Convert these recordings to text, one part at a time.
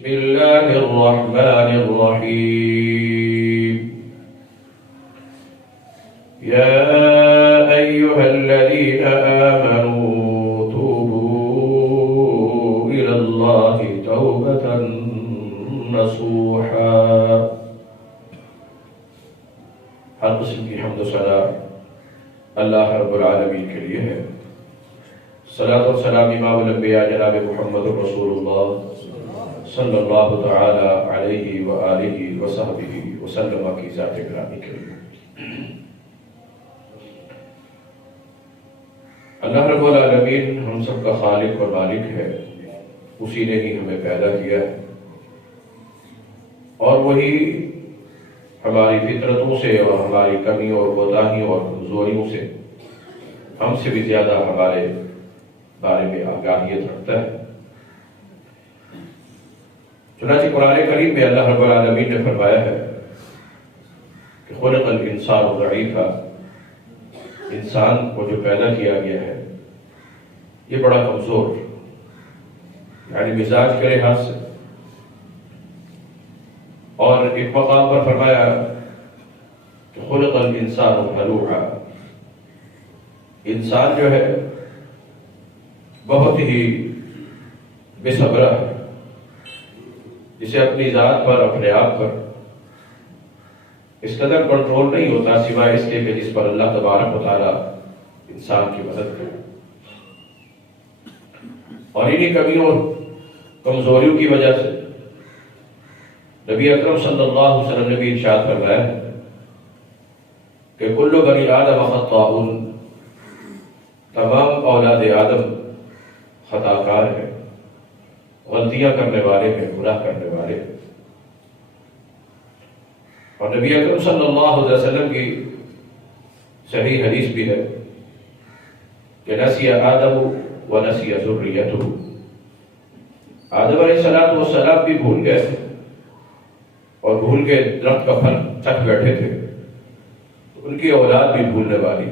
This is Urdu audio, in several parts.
بسم الله الرحمن الرحيم. يا أيها الذين آمنوا توبوا إلى الله توبة نصوحا. ہر قسم کی حمد و ثنا اللہ رب العالمین کے لیے ہے. صلاۃ و سلام امام الانبیاء جناب محمد رسول اللہ صلی اللہ تعالی علیہ وآلہ وصحبہ وسلم کی ذات گرامی کے لیے. اللہ رب العالمین ہم سب کا خالق اور مالک ہے. اسی نے ہی ہمیں پیدا کیا ہے اور وہی ہماری فطرتوں سے اور ہماری کمیوں اور کوتاہیوں اور کمزوریوں سے ہم سے بھی زیادہ ہمارے بارے میں آگاہیت رکھتا ہے. چنانچہ قرآن کریم میں اللہ رب العالمین نے فرمایا ہے کہ خلق الانسان ضعیفا، انسان کو جو پیدا کیا گیا ہے یہ بڑا کمزور، یعنی مزاج کے لحاظ سے. اور ایک مقام پر فرمایا کہ خلق الانسان ہلوعا، انسان جو ہے بہت ہی بے صبرہ ہے، جسے اپنی ذات پر اپنے آپ پر اس قدر کنٹرول نہیں ہوتا سوائے اس کے کہ جس پر اللہ تبارک و تعالی انسان کی مدد کرے. اور انہی کمیوں اور کمزوریوں کی وجہ سے نبی اکرم صلی اللہ علیہ وسلم نے بھی ارشاد فرمایا کہ کل بنی آدم خطاؤن، تمام اولاد آدم خطا کار ہیں، غلطیاں کرنے والے ہیں، گناہ کرنے والے ہیں. اور نبی اکرم صلی اللہ علیہ وسلم کی صحیح حدیث بھی ہے کہ نسی آدم و نسی ذریتہ، آدم علیہ السلام بھی بھول گئے اور بھول کے درخت کا پھل چکھ بیٹھے تھے، تو ان کی اولاد بھی بھولنے والی.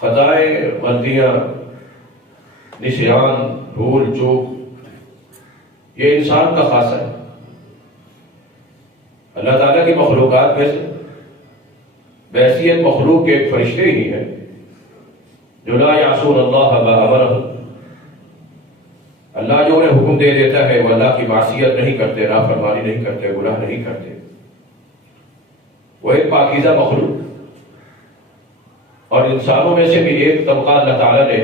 خطائیں، غلطیاں، نسیان، بھول چوک یہ انسان کا خاصہ ہے. اللہ تعالیٰ کی مخلوقات میں سے بحیثیت مخلوق کے ایک فرشتے ہی ہیں جو لا یعصون اللہ ما امرہم، اللہ جو انہیں حکم دے دیتا ہے وہ اللہ کی معصیت نہیں کرتے، نافرمانی نہیں کرتے، گناہ نہیں کرتے. وہ ایک پاکیزہ مخلوق. اور انسانوں میں سے بھی ایک طبقہ اللہ تعالیٰ نے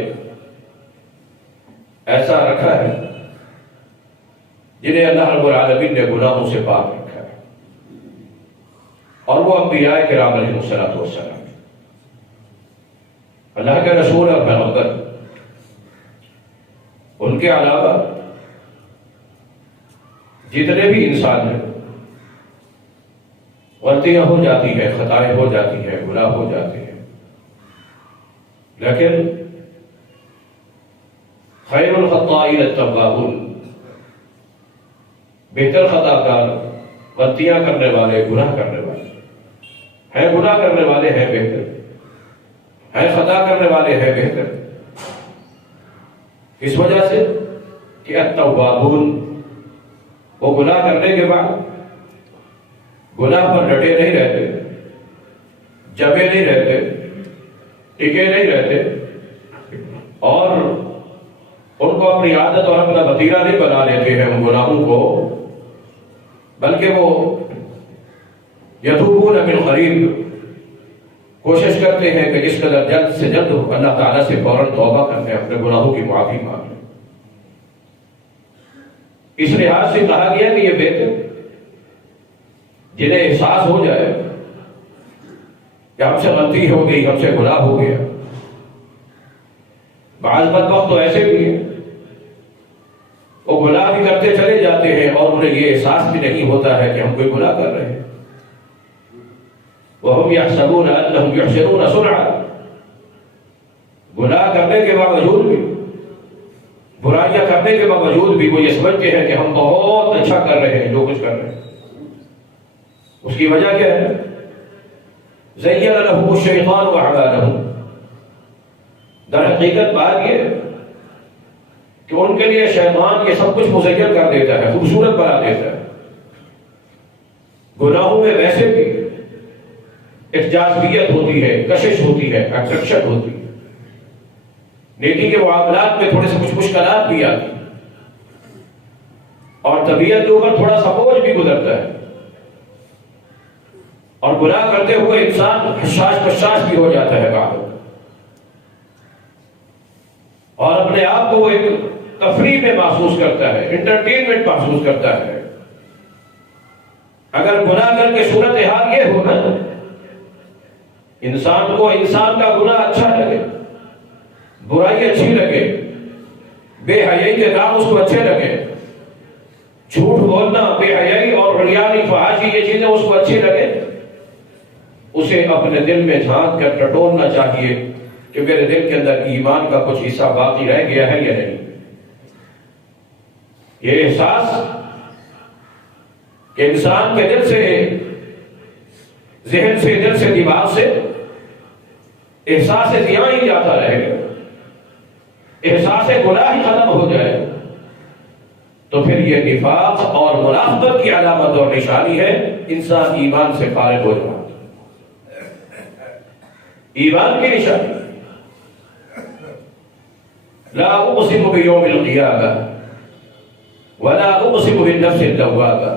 ایسا رکھا ہے جنہیں اللہ رب العالمین نے گناہوں سے پاک رکھا ہے، اور وہ انبیاء کرام علیہ السلام، اللہ کے رسول اور پیغمبر. ان کے علاوہ جتنے بھی انسان ہیں غلطیاں ہو جاتی ہیں، خطائیں ہو جاتی ہیں، گناہ ہو جاتے ہیں، لیکن خیر الخطائین التوابون، بہتر خطا کار غلطیاں کرنے والے، گناہ کرنے والے ہیں. گناہ کرنے والے ہیں بہتر، ہیں خطا کرنے والے ہیں بہتر، اس وجہ سے کہ التوابون وہ گناہ کرنے کے بعد گناہ پر ڈٹے نہیں رہتے، جمے نہیں رہتے، ٹکے نہیں رہتے، اور ان کو اپنی عادت اور اپنا وتیرہ نہیں بنا لیتے ہیں ان گناہوں کو، بلکہ وہ یتوبون من قریب، کوشش کرتے ہیں کہ جس قدر جلد سے جلد اللہ تعالیٰ سے فوراً توبہ کرتے ہیں، اپنے گناہوں کی معافی مانگیں. اس لحاظ سے کہا گیا کہ یہ بہتر جنہیں احساس ہو جائے کہ ہم سے غلطی ہو گئی، ہم سے گناہ ہو گیا. بعض بدبخت تو ایسے بھی ہیں وہ گناہ بھی کرتے چلے جاتے ہیں اور انہیں یہ احساس بھی نہیں ہوتا ہے کہ ہم کوئی گناہ کر رہے ہیں. وَهُمْ يَحْسَبُونَ أَنَّهُمْ يُحْسِنُونَ صُنْعًا، گناہ کرنے کے باوجود بھی، برائیاں کرنے کے باوجود بھی وہ یہ سمجھتے ہیں کہ ہم بہت اچھا کر رہے ہیں جو کچھ کر رہے ہیں. اس کی وجہ کیا ہے؟ زَيَّنَ لَهُمُ الشَّيْطَانُ أَعْمَالَهُمْ، در حقیقت بات یہ کہ ان کے لیے شیطان یہ سب کچھ مزین کر دیتا ہے، خوبصورت بنا دیتا ہے۔ گناہوں میں ویسے بھی ایک جاذبیت ہوتی ہے، کشش ہوتی ہے، اٹریکشن ہوتی ہے۔ نیکی کے معاملات میں تھوڑے سے کچھ مشکلات بھی آتی ہیں اور طبیعت کے اوپر تھوڑا سا بوجھ بھی گزرتا ہے، اور گناہ کرتے ہوئے انسان حشاش بشاش بھی ہو جاتا ہے بعد، اور اپنے آپ کو وہ ایک تفریح میں محسوس کرتا ہے، انٹرٹینمنٹ محسوس کرتا ہے۔ اگر گناہ کر کے صورتحال یہ ہو نا، انسان کو انسان کا گناہ اچھا لگے، برائی اچھی لگے، بے حیائی کے کام اس کو اچھے لگے، جھوٹ بولنا، بے حیائی اور عریانی فحاشی یہ چیزیں اس کو اچھی لگے، اسے اپنے دل میں جھانک کر ٹٹولنا چاہیے کہ میرے دل کے اندر ایمان کا کچھ حصہ باقی رہ گیا ہے یا نہیں۔ یہ احساس کہ انسان کے دل سے، ذہن سے، دل سے، دماغ سے احساس زیاں ہی جاتا رہے گا، احساس گناہ ہی ختم ہو جائے، تو پھر یہ نفاق اور منافقت کی علامت اور نشانی ہے، انسان ایمان سے فارغ ہو جائے۔ ایمان کی نشانی لا اقسم بیوم القیامہ ولا اقسم بالنفس اللوامہ۔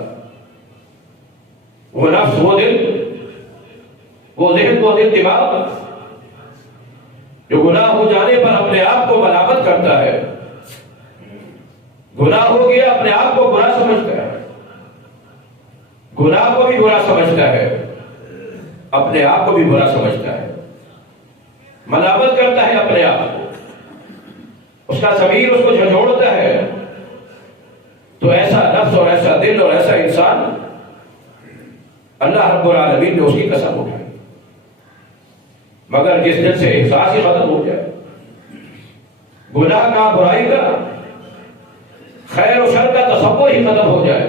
وہ نفس، وہ دل، وہ ذہن، وہ دل، دماغ جو گناہ ہو جانے پر اپنے آپ کو ملامت کرتا ہے، گناہ ہو گیا اپنے آپ کو برا سمجھتا ہے، گناہ کو بھی برا سمجھتا ہے، اپنے آپ کو بھی برا سمجھتا ہے، ملامت کرتا ہے اپنے آپ کو، اس کا ضمیر اس کو جھنجھوڑتا ہے۔ تو ایسا نفس اور ایسا دل اور ایسا انسان اللہ رب العالمین نے اس کی قسم اٹھائی، مگر جس دل سے احساس ہی ختم ہو جائے، گناہ کا، برائی کا، خیر و شر کا تصور ہی ختم ہو جائے،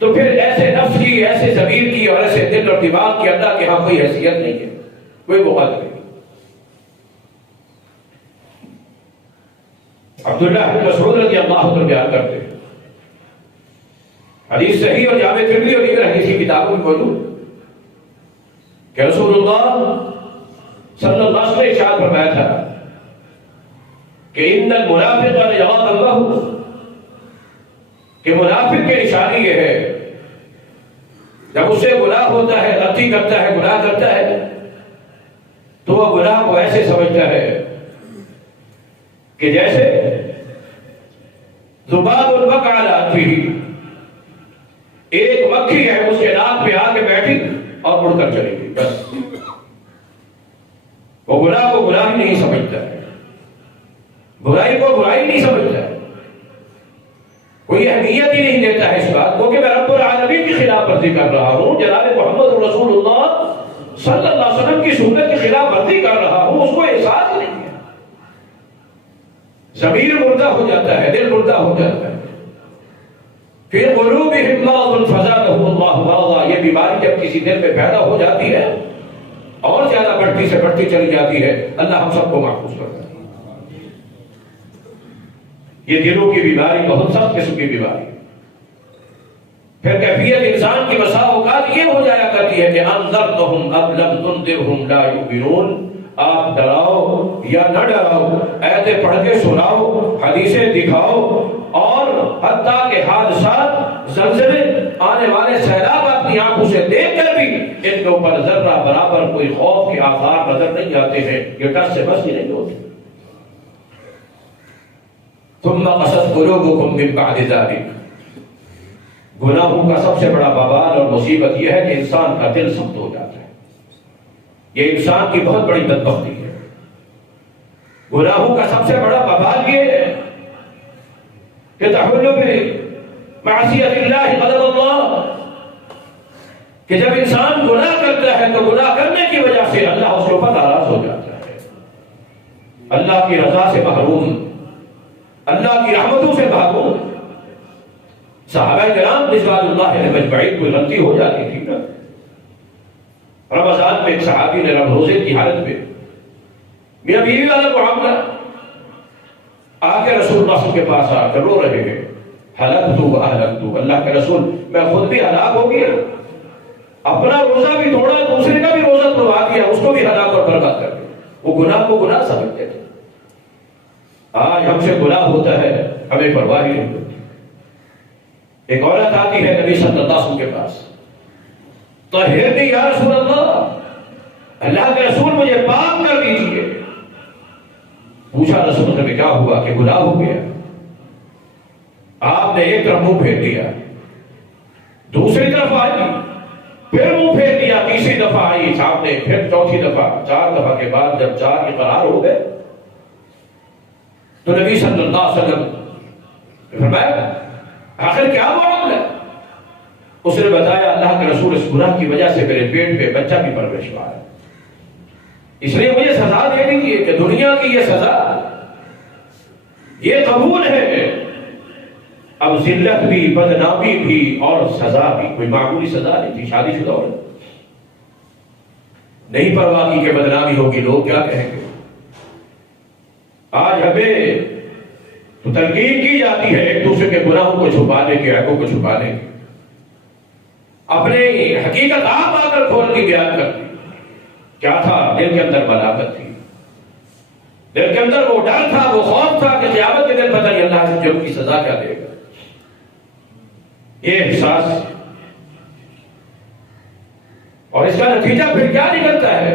تو پھر ایسے نفس کی، ایسے ضمیر کی اور ایسے دل اور دماغ کی اللہ کے ہاں کوئی حیثیت نہیں ہے، کوئی بخت نہیں۔ عبداللہ بن مسعود رضی اللہ عنہ بیان کرتے ہیں، حدیث صحیح اور جامع ترمذی اور دیگر حدیثی کتابوں میں موجود کہ رسول اللہ صلی اللہ علیہ وسلم نے ارشاد فرمایا تھا کہ ان المنافق یغضب اللہ، کہ منافق کی نشانی یہ ہے جب اسے گناہ ہوتا ہے، غلطی کرتا ہے، گناہ کرتا ہے، تو وہ گناہ کو ایسے سمجھتا ہے کہ جیسے ذباب وقع علی انفہ، ایک مکھی ہے اس کے ناک پہ آ کے بیٹھی اور اڑ کر چلی گئی، بس وہ گناہ کو گناہ ہی نہیں سمجھتا ہے، برائی کو برائی نہیں سمجھتا ہے، کوئی اہمیت ہی نہیں دیتا ہے اس بات کو کہ میں رب العالمین کی خلاف ورزی کر رہا ہوں، جناب محمد رسول اللہ صلی اللہ علیہ وسلم کی سنت کی خلاف ورزی کر رہا ہوں، اس کو احساس نہیں ہے، ضمیر مردہ ہو جاتا ہے، دل مردہ ہو جاتا ہے۔ فی قلوبہم مرض فزادہم اللہ مرضا، یہ بیماری جب کسی دل میں پیدا ہو جاتی ہے اور زیادہ بڑھتی سے بڑھتی چلی جاتی ہے، اللہ ہم سب کو محفوظ کرتا ہے۔ یہ دلوں کی بیماری بہت سخت قسم کی بیماری، پھر کیفیت انسان کی بسا اوقات یہ ہو جایا کرتی ہے کہ انذرتہم ام لم تنذرہم لا یؤمنون، آپ ڈراؤ یا نہ ڈراؤ، آیتیں پڑھ کے سناؤ، حدیثیں دکھاؤ، اور حتیٰ کہ حادثات، زلزلے، آنے والے سیلاب اپنی آنکھوں سے دیکھ کر بھی ان کے اوپر ذرہ برابر کوئی خوف کے آثار نظر نہیں آتے ہیں، یہ ٹس سے بس ہی نہیں ہوتے۔ ثم قست قلوبکم من بعد ذلک، گناہوں کا سب سے بڑا وبال اور مصیبت یہ ہے کہ انسان کا دل سخت ہو جاتا ہے، یہ انسان کی بہت بڑی بدبختی ہے۔ گناہوں کا سب سے بڑا وبال یہ ہے کہ تحل بمعصیت اللہ غضب اللہ، کہ جب انسان گناہ کرتا ہے تو گناہ کرنے کی وجہ سے اللہ اس کے اوپر ناراض ہو جاتا ہے، اللہ کی رضا سے محروم، اللہ کی رحمتوں سے محروم۔ صحابہ کرام رضوان اللہ علیہم اجمعین کوئی غلطی ہو جاتی تھی نا، رمضان میں ایک صحابی نے روزے کی حالت میں میاں بیوی والا معاملہ، آگے رسول اللہ صلی اللہ علیہ وسلم کے پاس آ کر رو رہے ہیں، ہلکتو و اہلکتو، اللہ کے رسول میں خود بھی ہلاک ہو گیا، اپنا روزہ بھی توڑا، دوسرے کا بھی روزہ توڑا دیا، اس کو بھی ہلاک اور برباد کر دیا۔ وہ گناہ کو گناہ سمجھتے تھے۔ آج ہم سے گناہ ہوتا ہے، ہمیں پرواہ ہی نہیں ہوتی۔ ایک عورت آتی ہے نبی صلی اللہ علیہ وسلم کے پاس، طہرنی یا رسول اللہ کے رسول مجھے پاک کر دیجیے۔ پوچھا رسول اللہ نے کیا ہوا کہ گناہ ہو گیا؟ آپ نے ایک طرف منہ پھیر دیا، دوسری طرف آئی، پھر منہ پھیر دیا، تیسری دفعہ آئی صاحب نے، پھر چوتھی دفعہ، 4 دفعہ کے بعد جب 4 اقرار ہو گئے تو نبی صلی اللہ علیہ وسلم نے فرمایا آخر کیا معاملہ ہے؟ اس نے بتایا اللہ کے رسول اس گناہ کی وجہ سے میرے پیٹ پہ بچہ بھی پرورش پا ہے، اس لیے مجھے سزا دے دیجیے کہ دنیا کی یہ سزا یہ قبول ہے، اب ذلت بھی، بدنامی بھی اور سزا بھی، کوئی معمولی سزا نہیں تھی، شادی شدہ عورت، نہیں پرواہ کی کہ بدنامی ہوگی، لوگ کیا کہیں گے۔ آج ہمیں تو تلقین کی جاتی ہے ایک دوسرے کے گناہوں کو چھپانے کے، عیبوں کو چھپانے کے، اپنے حقیقت آپ آ کر کھول کے بیان کرتی۔ کیا تھا دل کے اندر ملامت تھی، دل کے اندر وہ ڈر تھا، وہ خوف تھا کہ قیامت کے دن پتہ نہیں اللہ سے جرم کی سزا کیا دے گا۔ یہ احساس اور اس کا نتیجہ پھر کیا نکلتا ہے؟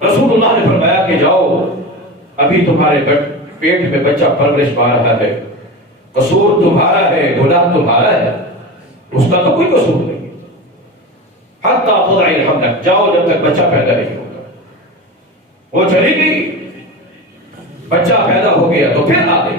رسول اللہ نے فرمایا کہ جاؤ، ابھی تمہارے پیٹ میں بچہ پرورش پا رہا ہے، قصور تمہارا ہے، گناہ تمہارا ہے، اس کا تو کوئی قصور نہیں، حتی تضعی الحمل، جاؤ جب تک بچہ پیدا نہیں ہوگا۔ وہ چلی گئی، بچہ پیدا ہو گیا تو پھر آ گئی۔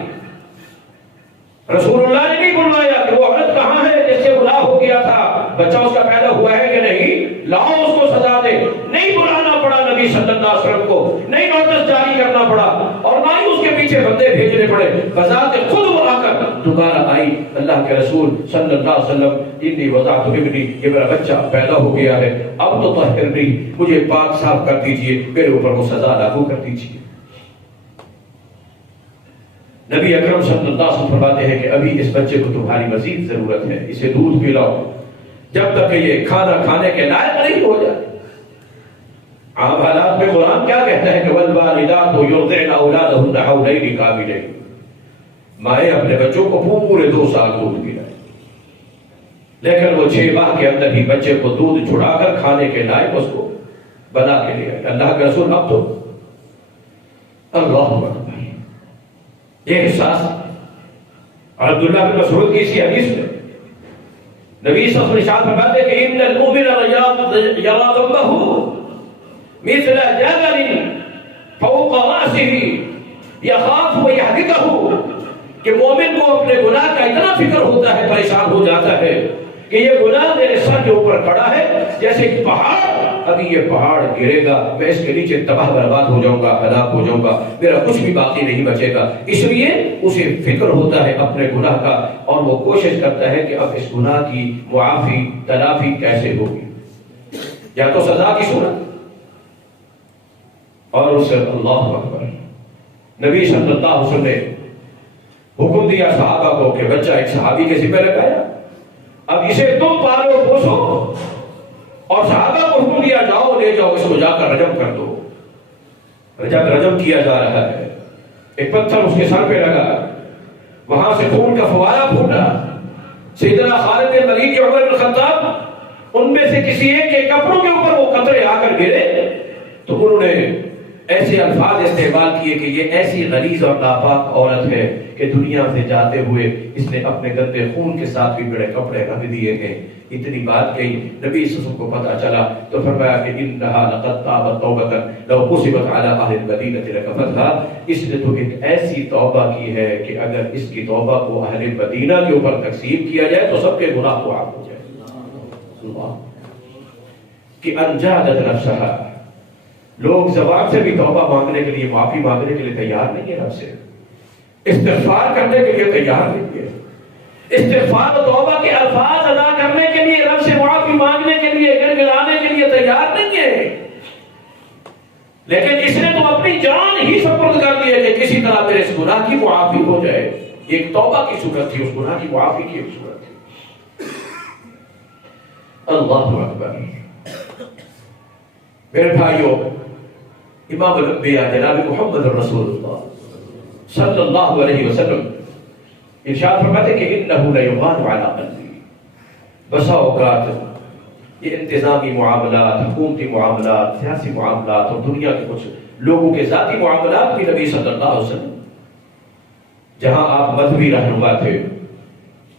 رسول اللہ نے نہیں بلوایا کہ وہ عورت کہاں ہے جس سے گناہ ہو گیا تھا، بچہ اس کا پیدا ہوا ہے کہ نہیں، لاؤ اس کو سزا دے۔ نہیں بلانا پڑا نبی صلی اللہ علیہ وسلم کو، نہیں نوٹس جاری کرنا پڑا، اور نہ ہی اس کے پیچھے بندے بھیجنے پڑے، بذات خود وہ آ کر دوبارہ آئی، اللہ کے رسول صلی اللہ علیہ وسلم انی وضعت ابنی، یہ میرا بچہ پیدا ہو گیا ہے، اب تو طہرنی، مجھے پاک صاف کر دیجئے، میرے اوپر وہ سزا لاگو کر دیجئے۔ نبی اکرم صلی اللہ علیہ وسلم فرماتے ہیں کہ ابھی اس بچے کو تمہاری مزید ضرورت ہے، اسے دودھ پلاؤ جب تک کہ یہ کھانا کھانے کے لائق نہیں ہو جائے۔ عام حالات میں قرآن کیا کہتا ہے کہ والوالدات یرضعن اولادہن حولین کاملین، مائیں اپنے بچوں کو پورے 2 سال دودھ پلائیں، لیکن وہ 6 ماہ کے اندر ہی بچے کو دودھ چھڑا کر کھانے کے لائق اس کو بنا کے لے آئے۔ اللہ کے رسول اب تو اللہ اکبر، یہ احساس اور عبداللہ بن مسعود کی اسی حدیث میں نبی صلی اللہ علیہ وسلم فرماتے ہیں کہ ان المؤمن یرى ذنبه مثل جبل فوق رأسه يخاف ويحرقه، کہ مومن کو اپنے گناہ کا اتنا فکر ہوتا ہے، پریشان ہو جاتا ہے کہ یہ گناہ میرے سر کے اوپر کھڑا ہے جیسے ایک پہاڑ، ابھی یہ پہاڑ گرے گا، میں اس کے نیچے تباہ برباد ہو جاؤں گا، ہلاک ہو جاؤں گا، میرا کچھ بھی باقی نہیں بچے گا۔ اس لیے اسے فکر ہوتا ہے اپنے گناہ کا، اور وہ کوشش کرتا ہے کہ اب اس گناہ کی معافی تلافی کیسے ہوگی، یا تو سزا کی صورت اور اسے اللہ اکبر، نبی صلی اللہ علیہ وسلم نے حکم دیا صحابہ کو کہ بچہ ایک صحابی کے ذمہ لگایا، اب اسے تم پالو پوسو، اور صحابہ کو حکم دیا جاؤ لے جاؤ اس کو جا کر رجم کر دو۔ جب رجم کیا جا رہا ہے، ایک پتھر اس کے سر پہ لگا، وہاں سے خون کا فوارہ پھوٹا، سیدنا خالد بن ولید عمر بن خطاب ان میں سے کسی ایک کے کپڑوں کے اوپر وہ قطرے آ کر گرے تو انہوں نے ایسے الفاظ استعمال کیے کہ یہ ایسی غلیظ اور ناپاک عورت ہے کہ دنیا سے جاتے ہوئے اس نے اپنے گندے خون کے ساتھ بھی بڑے کپڑے رکھ دیے گئے۔ اتنی بات کہی، نبی صلی اللہ علیہ وسلم کو پتہ چلا تو فرمایا کہ انہا لقد تابت توبۃ لو قسمت علی اہل المدینہ لکفتھا، اس نے تو ایک ایسی توبہ کی ہے کہ اگر اس کی توبہ کو اہل مدینہ کے اوپر تقسیم کیا جائے تو سب کے گناہ معاف ہو جائے۔ اللہ کہ انجادت نفسہا، لوگ زبان سے بھی توبہ مانگنے کے لیے، معافی مانگنے کے لیے تیار نہیں ہے، رب سے استغفار کرنے کے لیے تیار نہیں ہے، استغفار و توبہ کے الفاظ ادا کرنے کے لیے، رب سے معافی مانگنے کے لیے، گڑگڑانے کے لیے تیار نہیں ہے۔ لیکن اس نے تو اپنی جان ہی سپرد کر دی ہے کہ کسی طرح میرے اس گناہ کی معافی ہو جائے. یہ ایک توبہ کی صورت تھی, اس گناہ کی معافی کی ایک صورت تھی. اللہ اکبر. میرے بھائیوں, امام الانبیاء جناب محمد رسول اللہ صلی اللہ علیہ وسلم ارشاد فرماتے کہ انہ لیغان علی قلبی. بسا اوقات یہ انتظامی معاملات, حکومتی معاملات, سیاسی معاملات اور دنیا کے کچھ لوگوں کے ذاتی معاملات بھی نبی صلی اللہ علیہ وسلم, جہاں آپ مذہبی رہنما تھے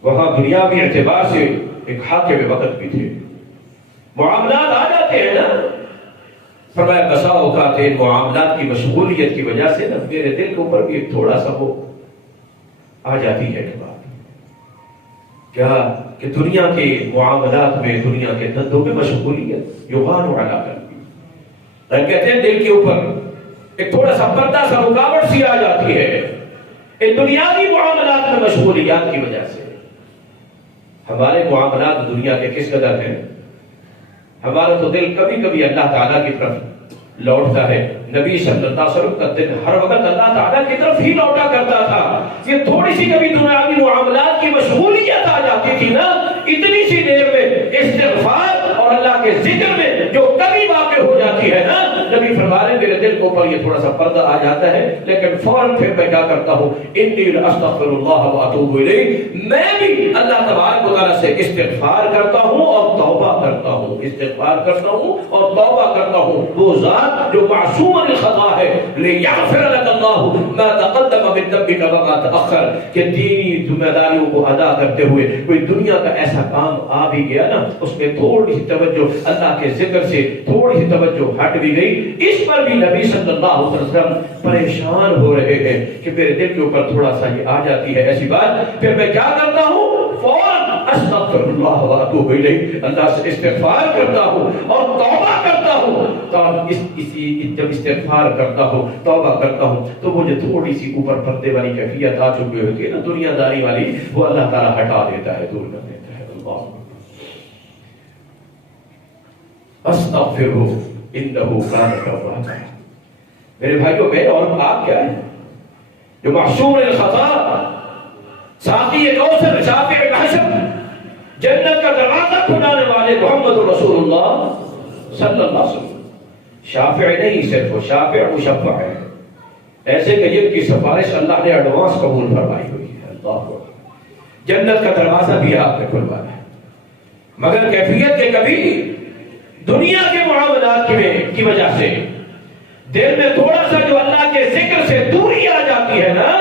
وہاں دنیاوی اعتبار سے ایک حاکم وقت بھی تھے, معاملات آ جاتے ہیں نا. فرمایا بسا اوقات ان معاملات کی مشغولیت کی وجہ سے نا میرے دل کے اوپر بھی ایک تھوڑا سا وہ آ جاتی ہے کہ بات کیا کہ دنیا کے معاملات میں, دنیا کے دھندوں میں مشغولیت یغان علی قلبی. کہتے ہیں دل کے اوپر ایک تھوڑا سا پردہ سا رکاوٹ سی آ جاتی ہے ان دنیاوی معاملات میں مشغولیات کی وجہ سے. ہمارے معاملات دنیا کے کس قدر ہیں؟ ہمارا تو دل کبھی کبھی اللہ تعالیٰ کی طرف لوٹتا ہے. نبی صلی اللہ علیہ وسلم کا دل ہر وقت اللہ تعالیٰ کی طرف ہی لوٹا کرتا تھا. یہ تھوڑی سی کبھی دنیاوی معاملات کی مشغولیت آ جاتی تھی نا, اتنی سی دیر میں استغفار اور اللہ کے ذکر میں جو کبھی واقع ہو جاتی ہے نا, نبی فرما رہے میرے دل کے اوپر یہ تھوڑا سا پردہ آ جاتا ہے, لیکن فوراً پھر میں کیا کرتا ہوں, انی استغفر اللہ واتوب الیہ, میں بھی اللہ تبارک و تعالیٰ سے استغفار کرتا ہوں اور توبہ کرتا ہوں, استغفار کرتا ہوں اور توبہ کرتا ہوں. وہ ذات جو معصوم الخطا ہے, لیغفر لک اللہ ما تقدم من ذنبک وما تأخر, کہ دینی ذمہ داریوں کو ادا کرتے ہوئے کوئی دنیا کا ایسا کام آ بھی گیا نا, اس میں تھوڑی سی توجہ اللہ کے ذکر سے تھوڑی سی توجہ ہٹ بھی گئی, اس پر بھی نبی صلی اللہ علیہ وسلم پریشان ہو رہے ہیں کہ میرے دل کے اوپر تھوڑا سا یہ آ جاتی ہے ایسی بات. پھر میں کیا کرتا ہوں, فوراً استغفر اللہ واتوب الیہ, اللہ سے استغفار کرتا ہوں اور توبہ کرتا ہوں. تو جب استغفار کرتا ہوں, توبہ کرتا ہوں, تو مجھے تھوڑی سی اوپر پردے والی کیفیت آ چکی ہوتی ہے نا دنیا داری والی, وہ اللہ تعالیٰ ہٹا دیتا ہے, دور کر دیتا ہے. اللہ استغفرہ انہ کان توابا. میرے بھائیوں, میں اور آپ کیا ہے جو معصوم الخطا, ساقی کوثر, شافع الحشر, جنت کا دروازہ کھلانے والے محمد رسول اللہ صلی اللہ علیہ وسلم. شافع نہیں صرف, وہ شافع مشفع ہے, ایسے کہ جن کی سفارش اللہ نے ایڈوانس قبول فرمائی ہوئی ہے. اللہ جنت کا دروازہ بھی آپ نے کھلوانا ہے, مگر کیفیت کے کبھی دنیا کے معاملات کی وجہ سے دل میں تھوڑا سا جو اللہ کے ذکر سے دوری آ جاتی ہے نا,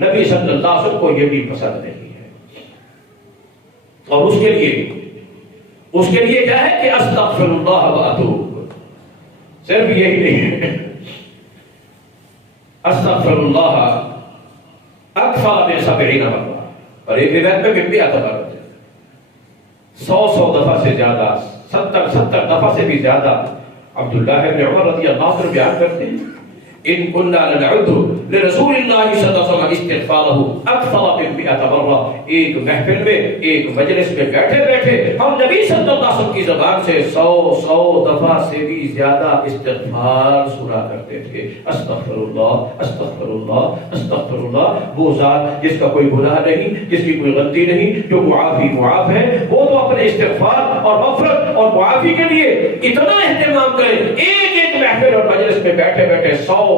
نبی صلی اللہ علیہ وسلم کو یہ بھی پسند نہیں ہے. اور اس کے لیے کیا ہے کہ استغفر اللہ واتوب, صرف یہی نہیں ہے, استغفر اللہ اکثر من 70 مرہ, اور ایک روایت میں 100 مرہ, 100 دفعہ سے زیادہ, 70 دفعہ سے بھی زیادہ. عبداللہ ابن عمر رضی اللہ عنہ بیان کرتے ہیں, ان كنا لنعد لرسول اللہ صلی اللہ علیہ وسلم استغفارہ اکثر من 100 مرہ. ایک محفل میں, ایک مجلس میں بیٹھے بیٹھے ہم نبی صلی اللہ علیہ وسلم کی زبان سے 100 دفعہ سے بھی زیادہ استغفار سنا کرتے تھے. استغفر اللہ استغفر اللہ استغفر اللہ. وہ ذات جس کا کوئی گناہ نہیں, جس کی کوئی غلطی نہیں, جو معاف ہے, وہ تو اپنے استغفار اور مغفرت اور معافی کے لیے اتنا اہتمام کریں, ایک محفل اور مجلس میں بیٹھے بیٹھے 100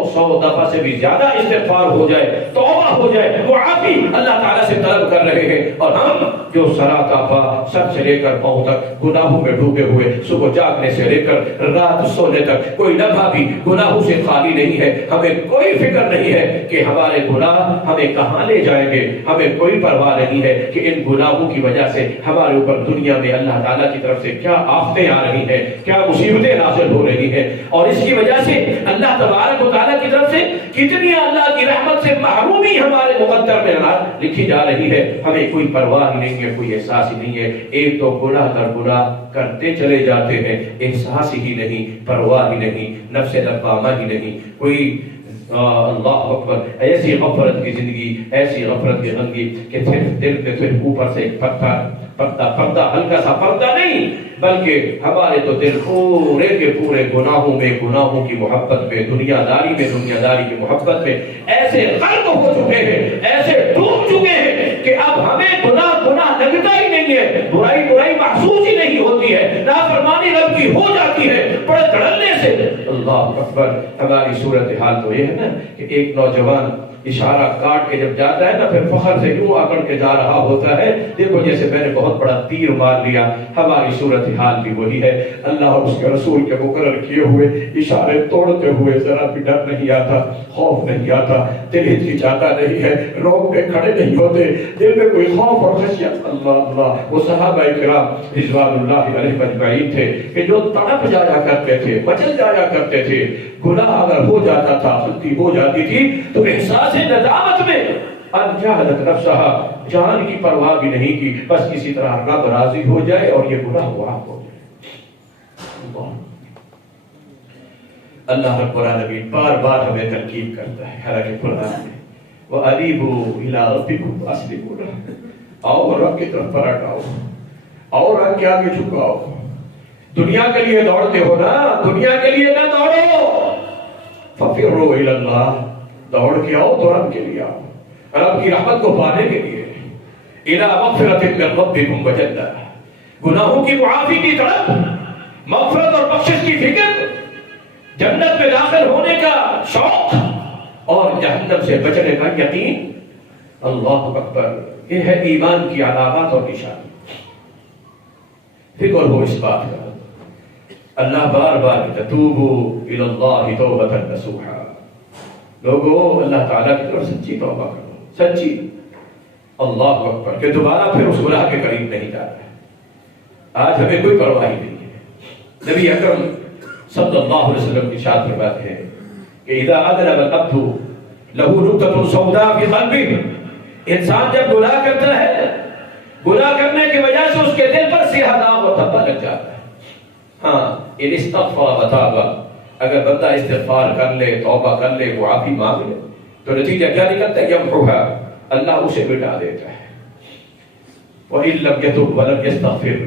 دفعہ سے بھی زیادہ استغفار ہو جائے, توبہ ہو جائے, معافی اللہ تعالیٰ سے طلب کر رہے ہیں. اور ہم جو سرا کعبہ سر سے لے کر پاؤں تک گناہوں میں ڈوبے ہوئے, صبح جاگنے سے لے کر رات سونے تک کوئی لمحہ بھی گناہوں سے خالی نہیں ہے. ہمیں کوئی فکر نہیں ہے کہ ہمارے گناہ ہمیں کہاں لے جائیں گے, ہمیں کوئی پرواہ نہیں ہے کہ ان گناہوں کی وجہ سے ہمارے اوپر دنیا میں اللہ تعالیٰ کی طرف سے کیا آفتیں آ رہی ہیں, کیا مصیبتیں نازل ہو رہی ہیں, اور اس کی وجہ سے اللہ تبارک و تعالیٰ کی طرف سے کتنی اللہ کی رحمت سے محرومی ہمارے مقدر میں لکھی جا رہی ہے. ہمیں کوئی پرواہ ہی نہیں ہے, کوئی احساس ہی نہیں ہے. ایک تو گناہ در گناہ کرتے چلے جاتے ہیں, احساس ہی نہیں, پرواہ ہی نہیں, نفس لوامہ ہی نہیں, کوئی اللہ اکبر، ایسی غفرت کی زندگی، ایسی غفرت کی زندگی کہ صرف دل پہ صرف اوپر سے ایک پردہ ہلکا سا پردہ نہیں، بلکہ ہمارے تو دل پورے کے پورے گناہوں میں، گناہوں کی محبت میں، دنیا داری کی محبت میں ایسے غرق ہو چکے ہیں، ایسے ڈوب چکے ہیں کہ اب ہمیں گناہ لگتا ہی نہیں ہے، برائی محسوس ہی نہیں ہوتی ہے، نافرمانی رب کی ہو جاتی ہے بڑے دھڑلے سے۔ اللہ اکبر، ہماری صورتحال تو یہ ہے نا کہ ایک نوجوان اشارہ کاٹ کے جب جاتا ہے نا، پھر فخر سے یوں آکڑ کے جا رہا ہوتا ہے، دیکھو جیسے میں نے بہت بڑا تیر مار لیا۔ ہماری صورتحال بھی وہی ہے۔ اللہ اور اس کے رسول کے مقرر کیے ہوئے اشارے توڑتے ہوئے ذرا بھی ڈر نہیں آتا، خوف نہیں آتا، دل ہچکچاتا نہیں ہے، روک پہ کھڑے نہیں ہوتے، دل میں کوئی خوف اور خشیت۔ اللہ، وہ صحابہ کرام رضوان اللہ علیہم اجمعین تھے کہ جو تڑپ جایا کرتے تھے، مچل جایا کرتے تھے، گناہ اگر ہو جاتا تھا، غلطی ہو جاتی تھی تو احساس ندامت میں انجہلت نفسها، جان کی پرواہ بھی نہیں کی، بس کسی طرح رب راضی ہو جائے اور یہ گناہ معاف ہو جائے۔ اللہ رب العالمین بار بار ہمیں ترکیب کرتا ہے، حالانکہ قرآن میں وَأَنِيبُوا إِلَىٰ رَبِّكُمْ وَأَسْلِمُوا لَهُ، آؤ اور رب کی طرف پلٹ آؤ اور رب کے آگے جھکاؤ۔ دنیا کے لیے دوڑتے ہو نا، دنیا کے لیے نہ دوڑو، فَفِرُّوا إِلَى اللَّهِ، دوڑ کے آؤ تو رب کے لیے آؤ، رب کی رحمت کو پانے کے لیے۔ إِلَىٰ مَغْفِرَةٍ مِّن رَّبِّكُمْ وَجَنَّةٍ، گناہوں کی معافی کی طرف، مغفرت اور بخشش کی فکر، جنت میں داخل ہونے کا شوق اور جہنم سے بچنے کا یقین۔ اللہ اکبر، یہ ہے ایمان کی علامات اور نشانی۔ فکر ہو اس بات کا، اللہ بار بار تتوبوا الی اللہ توبۃ نصوحا، لوگوں اللہ تعالیٰ کی طرف سچی توبہ کرو، سچی۔ اللہ اکبر، کہ دوبارہ پھر اس گناہ کے قریب نہیں جانا ہے۔ آج ہمیں کوئی پرواہ ہی نہیں ہے۔ نبی اکرم صلی اللہ علیہ وسلم کی ارشاد فرماتے ہیں کہ اذا اذنب العبد له نقطة سوداء في قلبه، انسان جب گناہ کرتا ہے، گناہ کرنے کی وجہ سے اس کے دل پر سیاہ داغ اور دھبا لگ جاتا ہے۔ ہاں، ان استغفر وتاب، اگر بندہ استغفار کر لے، توبہ کر لے، معافی مانگ لے تو نتیجہ کیا نکلتا ہے؟ یمحوها، اللہ اسے مٹا دیتا ہے۔ وَإِن لَّمْ يَتُب وَلَمْ يَسْتَغْفِرْ،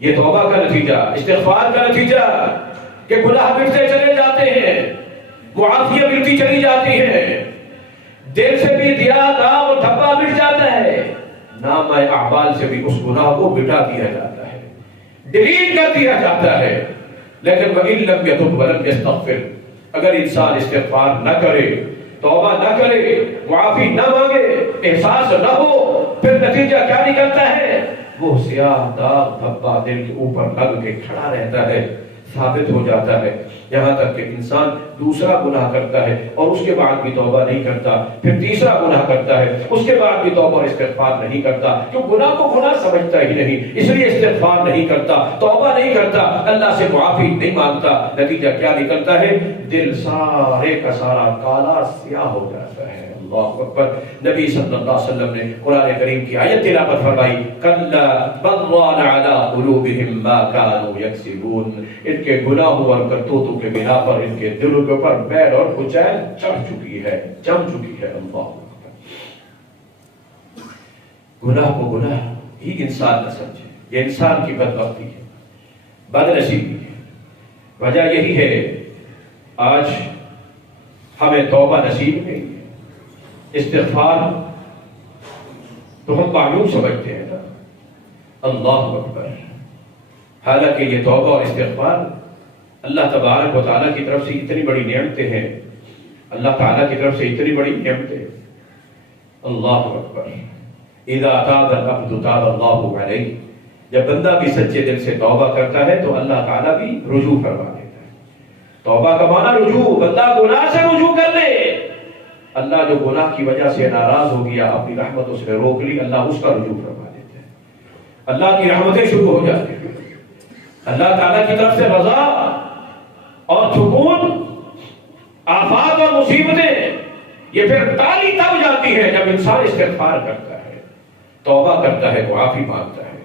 یہ توبہ کا نتیجہ، استغفار کا نتیجہ کہ گناہ مٹتے چلے جاتے ہیں، معافیاں ملتی چلی جاتی ہیں، دل سے بھی دیا داغ اور دھبا مٹ جاتا ہے، نامہ اعمال سے بھی اس گناہ کو مٹا دیا جاتا ہے، ڈیلیٹ کر دیا جاتا ہے۔ لیکن وَإِن لَّمْ يَتُب وَلَمْ يَسْتَغْفِرْ، اگر انسان استغفار نہ کرے، توبہ نہ کرے، معافی نہ مانگے، احساس نہ ہو، پھر نتیجہ کیا نکلتا ہے؟ وہ سیاہ داغ دھبا دل کے اوپر لگ کے کھڑا رہتا ہے، ثابت ہو جاتا ہے، یہاں تک کہ انسان دوسرا گناہ کرتا ہے اور اس کے بعد بھی توبہ نہیں کرتا، پھر تیسرا گناہ کرتا ہے، اس کے بعد بھی توبہ اور استغفار نہیں کرتا، کیوں گناہ کو گناہ سمجھتا ہی نہیں، اس لیے استغفار نہیں کرتا، توبہ نہیں کرتا، اللہ سے معافی نہیں مانگتا۔ نتیجہ کیا نکلتا ہے؟ دل سارے کا سارا کالا سیاہ ہو جاتا ہے۔ اللہ اکبر، نبی صلی اللہ علیہ وسلم نے قرآن کریم کی آیت تلاوت فرمائی، کلا بل ران علی قلوبہم ما کانوا یکسبون، ان کے گناہوں اور کرتوتوں کے بنا پر ان کے دلوں کے اوپر میل اور کچیل چڑھ چکی ہے، جم چکی ہے۔ اللہ اکبر، گناہ کو گناہ ہی انسان نہ سمجھے، یہ انسان کی بدبختی ہے، بدنصیبی ہے۔ وجہ یہی ہے آج ہمیں توبہ نصیب نہیں ہے، استغفار تو ہم معلوم سمجھتے ہیں نا۔ اللہ اکبر، حالانکہ یہ توبہ اور استغفار اللہ تبارک و تعالیٰ کی طرف سے اتنی بڑی نعمتیں ہیں، اللہ تعالیٰ کی طرف سے اتنی بڑی نعمتیں۔ اللہ اکبر، اذا تاب العبد تاب اللہ علیہ، جب بندہ بھی سچے دل سے توبہ کرتا ہے تو اللہ تعالیٰ بھی رجوع فرما دیتا ہے۔ توبہ کا معنی رجوع، بندہ گناہ سے رجوع کر لے، اللہ جو گناہ کی وجہ سے ناراض ہو گیا، اپنی رحمت اس نے روک لی، اللہ اس کا رجوع فرما دیتا ہے، اللہ کی رحمتیں شروع ہو جاتی ہیں، اللہ تعالیٰ کی طرف سے رضا اور سکون، آفات اور مصیبتیں یہ پھر ٹالی تب جاتی ہے جب انسان استغفار کرتا ہے، توبہ کرتا ہے، معافی مانگتا ہے۔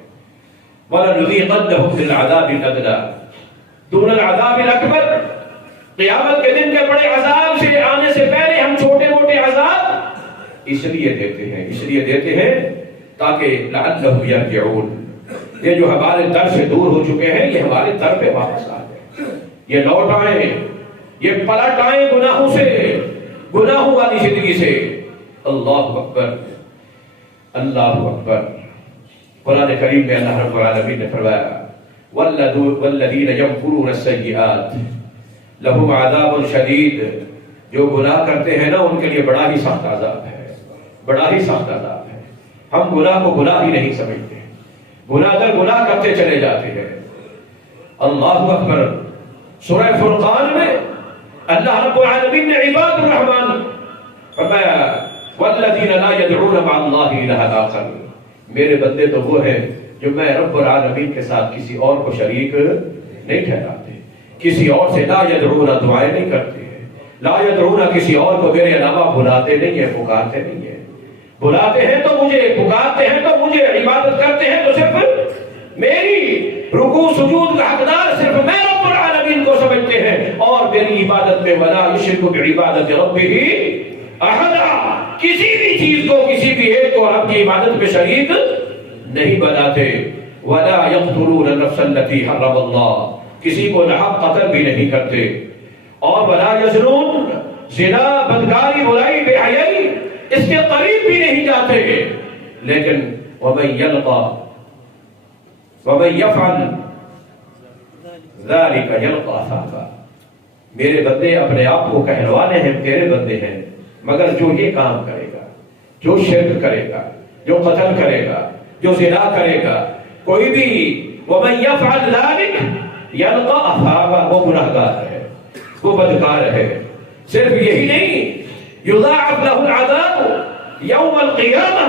وَلَنُذِيقَنَّهُم مِّنَ الْعَذَابِ الْأَدْنَىٰ دُونَ الْعَذَابِ الْأَكْبَرِ، قیامت کے دن کے بڑے عذاب سے آنے سے پہلے ہم چھوٹے موٹے عذاب اس لیے دیتے ہیں تاکہ لعلہم یرجعون، یہ جو ہمارے در سے دور ہو چکے ہیں یہ ہمارے در پہ واپس آ جائیں، یہ لوٹ آئیں، یہ پلٹ آئیں گناہوں سے، گناہوں والی زندگی سے۔ اللہ اکبر، اللہ اکبر۔ قرآن کریم میں اللہ رب العالمین نے فرمایا والذین یمکرون السیئات لہم عذاب شدید، جو گناہ کرتے ہیں نا ان کے لیے بڑا ہی سخت عذاب ہے، بڑا ہی سخت عذاب ہے۔ ہم گناہ کو گناہ ہی نہیں سمجھتے، گناہ در گناہ کرتے چلے جاتے ہیں۔ اللہ اکبر۔ سورہ فرقان میں اللہ رب العالمین نے عباد الرحمن فرمایا والذین لا يدعون مع اللہ الہ آخر، میرے بندے تو وہ ہیں جو میں رب العالمین کے ساتھ کسی اور کو شریک نہیں ٹھہراتے، کسی اور سے لا يدعون دعائیں نہیں کرتے ہیں، لا يدعون کسی اور کو میرے علاوہ بلاتے نہیں ہیں، پکارتے نہیں ہیں، بلاتے ہیں تو مجھے، پکارتے ہیں تو مجھے، عبادت کرتے ہیں تو صرف میری، رکوع سجود کا حقدار صرف میں رب العالمین کو سمجھتے ہیں، اور میری عبادت میں ولا یشرک بعبادت ربہ احدا، کسی بھی چیز کو، کسی بھی ایک کو اپنی عبادت میں شریک نہیں بناتے۔ ولا یقتلون النفس التي حرم اللہ، کسی کو ناحق قتل بھی نہیں کرتے، اور ولا یزنون، زنا، بدکاری، برائی، بے حیائی اس کے قریب بھی نہیں جاتے۔ لیکن وَمَن يَفْعَلْ ذَلِكَ يَلْقَى أَثَامًا، میرے بندے اپنے آپ کو کہلوانے ہیں تیرے بندے ہیں، مگر جو یہ کام کرے گا، جو شرک کرے گا، جو قتل کرے گا، جو زنا کرے گا، کوئی بھی وَمَن يَفْعَلْ ذَلِكَ يَلْقَى أَثَامًا، وہ گناہگار ہے، وہ بدکار ہے۔ صرف یہی نہیں، یضاعف له العذاب یوم القیامہ،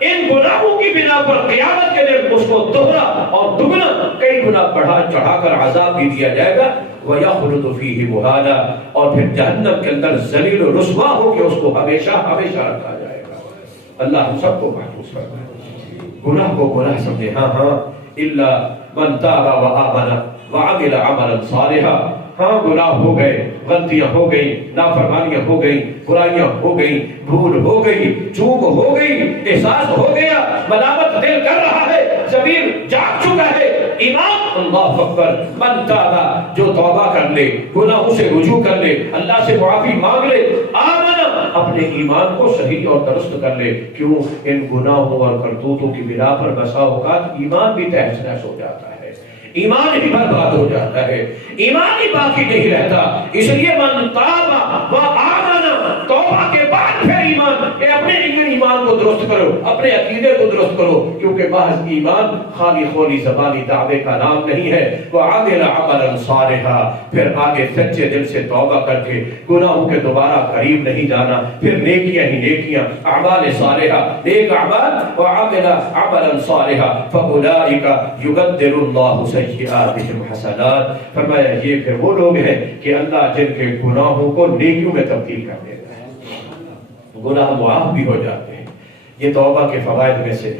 ان گناہوں کی بنا پر قیامت کے دن اس کو دوہرا اور دگنا کئی گنا بڑھا چڑھا کر عذاب بھی دیا جائے گا، وَيَخْلُدُ فِيهِ مُهَانًا، اور پھر جہنم کے اندر ذلیل و رسوا ہو کے اس کو ہمیشہ ہمیشہ رکھا جائے گا۔ اللہ ہم سب کو محفوظ فرمائے۔ گناہ کو گناہ سمجھے، ہاں الا من تاب وآمن وعمل عملا صالحا، ہاں گناہ ہو گئے، غلطیاں ہو گئی، نافرمانیاں ہو گئی، برائیاں ہو گئی، بھول ہو گئی، چوک ہو گئی، احساس ہو گیا، ملامت دل کر رہا ہے، ضمیر جاگ چکا ہے، ایمان، اللہ اکبر، من تابا، جو توبہ کر لے، گناہوں سے رجوع کر لے، اللہ سے معافی مانگ لے، آمن، اپنے ایمان کو صحیح اور درست کر لے۔ کیوں؟ ان گناہوں اور کرتوتوں کی بنا پر بسا اوقات ایمان بھی تہس نہس ہو جاتا ہے، ایمان ہی برباد ہو جاتا ہے، ایمان ہی باقی نہیں رہتا۔ اس لیے من تاب و آمن، توبہ کے بعد پھر ایمان، اپنے ایمان کو درست کرو، اپنے عقیدے کو درست کرو، کیونکہ محض ایمان خالی خولی زبانی دعوے کا نام نہیں ہے۔ وعمل عملا صالحا، پھر آگے سچے دل سے توبہ کر کے گناہوں کے دوبارہ قریب نہیں جانا، پھر نیکیاں ہی نیکیاں، اعمال صالحہ، نیک اعمال، وعمل عملا صالحا فاولئک یبدل اللہ سیئاتہم حسنات، فرمایا یہ پھر وہ لوگ ہیں کہ اللہ جن کے گناہوں کو نیکیوں میں تبدیل کر دیتا ہے، گناہ معاف بھی ہو جاتے ہیں۔ یہ توبہ کے فوائد میں سے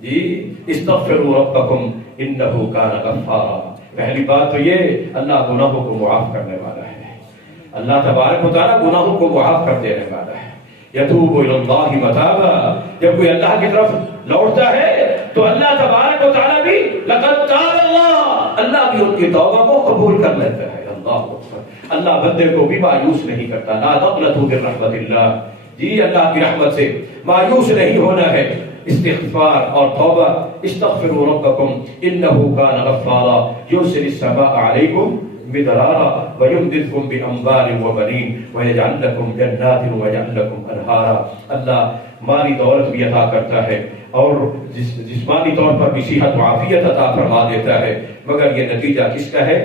جی استغفروا ربکم انہ کان غفارا، پہلی بات تو یہ اللہ گناہوں کو معاف کرنے والا ہے، اللہ تبارک و تعالیٰ گناہوں کو معاف کر دینے والا ہے۔ یتوب الی اللہ متابا، جب کوئی اللہ کی طرف لوٹتا ہے تو اللہ تبارک و تعالیٰ بھی لقد تاب اللہ بھی ان کی توبہ کو قبول کر لیتا ہے۔ اللہ اکبر، اللہ بندے کو بھی مایوس نہیں کرتا، لا تقنطوا من رحمت اللہ، جی اللہ کی رحمت سے مایوس نہیں ہونا ہے۔ استغفار اور توبہ، استغفروا ربکم انہ کان غفارا یرسل السماء علیکم مدرارا ویمددکم باموال وبنین ویجعل لکم جنات ویجعل لکم انہارا، اللہ مالی دولت بھی عطا کرتا ہے اور جسمانی طور پر بھی صحت و عافیت عطا فرما دیتا ہے، مگر یہ نتیجہ کس کا ہے؟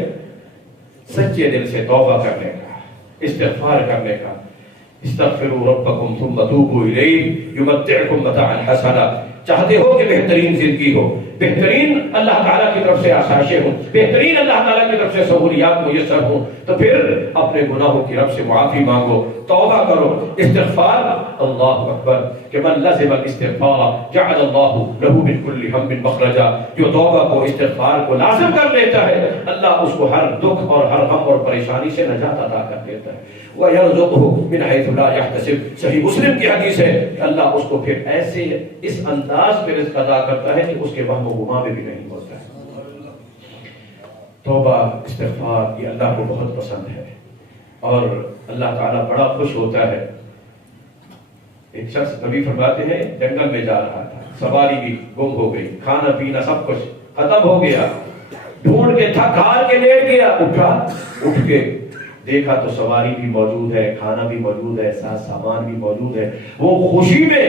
سچے دل سے توبہ کرنے کا، استغفار کرنے کا۔ استغفروا ربکم ثم توبوا الیہ یمتعکم متاعا حسنا، چاہتے ہو کہ بہترین زندگی ہو، بہترین اللہ تعالیٰ کی طرف سے آسائشیں ہوں، بہترین اللہ تعالیٰ کی طرف سے سہولیات میسر ہوں، تو پھر اپنے گناہوں کی رب سے معافی مانگو، توبہ کرو، استغفار۔ اللہ اکبر کہ من لزم الاستغفار جعل اللہ لہ من کل ہم مخرجا، جو توبہ کو استغفار کو لازم کر لیتا ہے اللہ اس کو ہر دکھ اور ہر غم اور پریشانی سے نجات عطا کر دیتا ہے۔ وَيَرْزُقْهُ مِنْ حَيْثُ لَا يَحْتَسِبُ، صحیح مسلم کی حدیث ہے کہ اللہ اس کو پھر ایسے اس انداز میں رزق عطا کرتا ہے کہ اس کے وہم و گمان میں بھی نہیں ہوتا ہے۔ توبہ استغفار یہ اللہ کو بہت پسند ہے اور اللہ تعالیٰ بڑا خوش ہوتا ہے۔ ایک شخص نبی فرماتے ہیں جنگل میں جا رہا تھا، سواری بھی گم ہو گئی، کھانا پینا سب کچھ ختم ہو گیا، ڈھونڈ کے تھک ہار کے لیٹ گیا، اٹھ کے دیکھا تو سواری بھی موجود ہے، کھانا بھی موجود ہے، ساتھ سامان بھی موجود ہے۔ وہ خوشی میں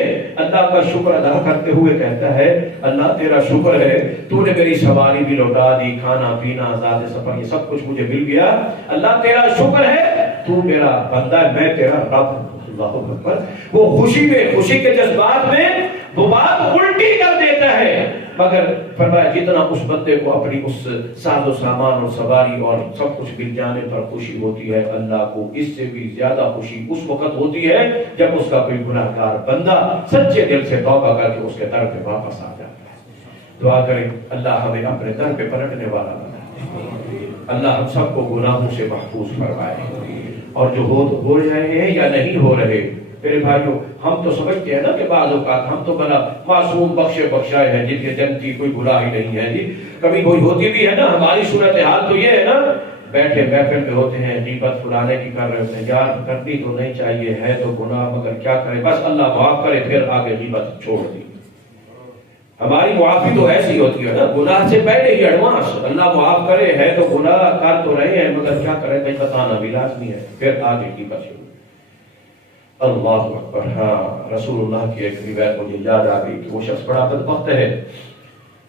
اللہ کا شکر ادا کرتے ہوئے کہتا ہے اللہ تیرا شکر ہے، تو نے میری سواری بھی لوٹا دی، کھانا پینا ذات سفر یہ سب کچھ مجھے مل گیا، اللہ تیرا شکر ہے، تو میرا بندہ ہے، میں تیرا رب ہوں۔ اللہ اکبر، وہ خوشی میں، خوشی کے جذبات میں وہ بات الٹی کر دیتا ہے، مگر فرمایا جتنا اس بندے کو اپنی اس ساز و سامان اور سواری اور سب کچھ مل جانے پر خوشی ہوتی ہے، اللہ کو اس سے بھی زیادہ خوشی اس وقت ہوتی ہے جب اس کا کوئی گناہ گار بندہ سچے دل سے توبہ کر کے اس کے در پہ واپس آ جاتا ہے۔ دعا کریں اللہ ہمیں اپنے در پہ پلٹنے والا بنائے، اللہ ہم سب کو گناہوں سے محفوظ فرمائے، اور جو ہو رہے ہیں یا نہیں ہو رہے میرے بھائیوں، ہم تو سمجھتے ہیں نا کہ بعض اوقات ہم تو بنا معصوم بخشے بخشائے ہیں جن کے جنتی کوئی گناہ ہی نہیں ہے، جی کبھی کوئی ہوتی بھی ہے نا، ہماری صورتحال تو یہ ہے نا، بیٹھے محفل میں ہوتے ہیں غیبت فلانے کی کر رہے ہوتے ہیں، یار کرنی تو نہیں چاہیے ہے تو گناہ مگر کیا کرے، بس اللہ معاف کرے، پھر آگے غیبت چھوڑ دی۔ ہماری معافی تو ایسی ہوتی ہے نا، گناہ سے پہلے ہی ایڈوانس، اللہ معاف کرے ہے تو گناہ کر تو رہے ہیں مگر کیا کرے کہیں بتانا بھی لازمی ہے، پھر آگے غیبت شروع۔ اللہ اکبر، ہاں رسول اللہ کی ایک روایت مجھے یاد آ گئی کہ وہ شخص بڑا بدبخت ہے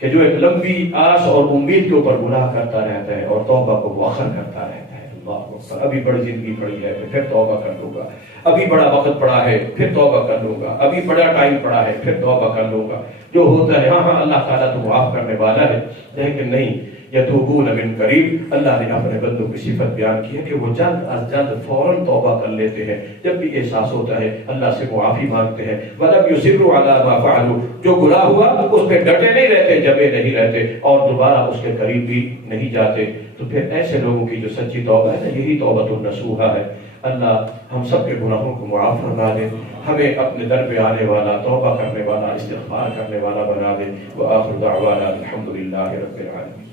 کہ جو ایک لمبی آس اور امید کے اوپر گناہ کرتا رہتا ہے اور توبہ کو مؤخر کرتا رہتا ہے۔ اللہ اکبر، ابھی بڑی زندگی پڑی ہے پھر توبہ کر لوں گا، ابھی بڑا وقت پڑا ہے پھر توبہ کر لوں گا، ابھی بڑا ٹائم پڑا ہے پھر توبہ کر لوں گا۔ جو ہوتا ہے ہاں اللہ تعالیٰ تو معاف کرنے والا ہے، لیکن نہیں، یتوبون من قریب، اللہ نے اپنے بندوں کی صفت بیان کی ہے کہ وہ جلد از جلد فوراً توبہ کر لیتے ہیں، جب بھی احساس ہوتا ہے اللہ سے معافی مانگتے ہیں۔ وَلَمْ يُصِرُّوا عَلَىٰ مَا فَعَلُوا، جو گناہ ہوا اس پہ ڈٹے نہیں رہتے، جبے نہیں رہتے اور دوبارہ اس کے قریب بھی نہیں جاتے۔ تو پھر ایسے لوگوں کی جو سچی توبہ ہے نا، یہی توبۃ النصوحہ ہے۔ اللہ ہم سب کے گناہوں کو معاف فرما دے، ہمیں اپنے در پہ آنے والا، توبہ کرنے والا، استغفار کرنے والا بنا دے۔ وآخر دعوانا الحمد للہ رب العالمین۔